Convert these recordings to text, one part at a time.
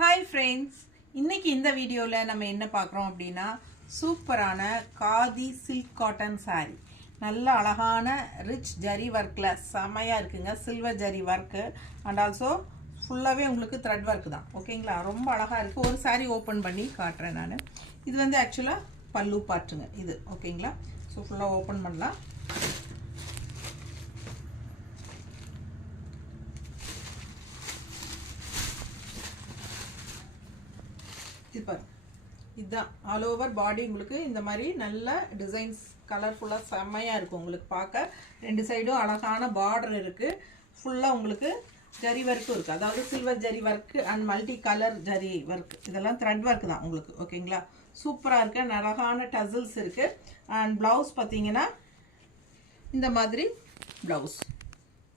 Hi friends, இன்னைக்கு இந்த வீடியோவில் நம்ம என்ன பார்க்குறோம் அப்படின்னா சூப்பரான காதி சில்க் காட்டன் சாரீ. நல்ல அழகான ரிச் ஜரி ஒர்க்கில் செமையாக இருக்குங்க. Silver zari work and also ஃபுல்லாகவே உங்களுக்கு த்ரெட் ஒர்க் தான். ஓகேங்களா, ரொம்ப அழகாக இருக்குது. ஒரு சாரீ ஓப்பன் பண்ணி காட்டுறேன் நான். இது வந்து ஆக்சுவலாக பல்லு பாட்டுங்க இது. ஓகேங்களா, ஸோ ஃபுல்லாக ஓப்பன் பண்ணலாம். இதுதான் ஆல் ஓவர் பாடி. உங்களுக்கு இந்த மாதிரி நல்ல டிசைன்ஸ் கலர்ஃபுல்லாக செம்மையாக இருக்கும். உங்களுக்கு பார்க்க ரெண்டு சைடும் அழகான பார்டர் இருக்குது. ஃபுல்லாக உங்களுக்கு ஜரி ஒர்க்கும் இருக்குது, அதாவது silver zari work and multi colour zari work. இதெல்லாம் த்ரெட் ஒர்க் தான் உங்களுக்கு. ஓகேங்களா, சூப்பராக இருக்குது. அழகான டசில்ஸ் இருக்குது. அண்ட் ப்ளவுஸ் பார்த்தீங்கன்னா இந்த மாதிரி ப்ளவுஸ்.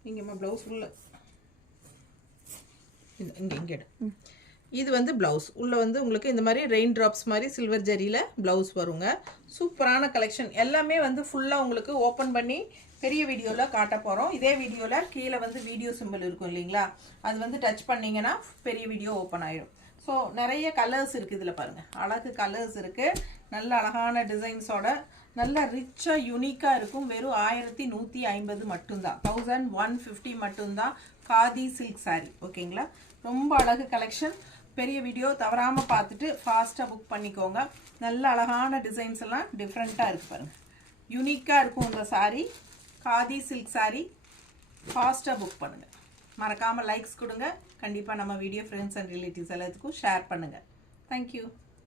இங்கேம்மா ப்ளவுஸ் ஃபுல்லாக இங்கே இது வந்து ப்ளவுஸ் உள்ள வந்து உங்களுக்கு இந்த மாதிரி ரெயின் ட்ராப்ஸ் மாதிரி சில்வர் ஜரியில் ப்ளவுஸ் வருங்க. சூப்பரான கலெக்ஷன். எல்லாமே வந்து ஃபுல்லாக உங்களுக்கு ஓப்பன் பண்ணி பெரிய வீடியோவில் காட்ட போகிறோம். இதே வீடியோவில் கீழே வந்து வீடியோ சிம்பிள் இருக்கும் இல்லைங்களா, அது வந்து டச் பண்ணிங்கன்னா பெரிய வீடியோ ஓப்பன் ஆகிடும். ஸோ நிறைய கலர்ஸ் இருக்குது இதில் பாருங்கள். அழகு கலர்ஸ் இருக்குது. நல்ல அழகான டிசைன்ஸோட நல்ல ரிச்சாக யூனிக்காக இருக்கும். வெறும் 1150 மட்டும்தான், 1150 மட்டும்தான் காதி சில்க் சாரீ. ஓகேங்களா, ரொம்ப அழகு கலெக்ஷன். பெரிய வீடியோ தவறாமல் பார்த்துட்டு ஃபாஸ்ட்டாக புக் பண்ணிக்கோங்க. நல்ல அழகான டிசைன்ஸ் எல்லாம் டிஃப்ரெண்ட்டாக இருக்குது பாருங்கள். யூனிக்காக இருக்கும் இந்த சாரீ. காதி சில்க் சாரீ. ஃபாஸ்ட்டாக புக் பண்ணுங்கள். மறக்காமல் லைக்ஸ் கொடுங்க. கண்டிப்பாக நம்ம வீடியோ ஃப்ரெண்ட்ஸ் அண்ட் ரிலேட்டிவ்ஸ் எல்லாத்துக்கும் ஷேர் பண்ணுங்கள். தேங்க்யூ.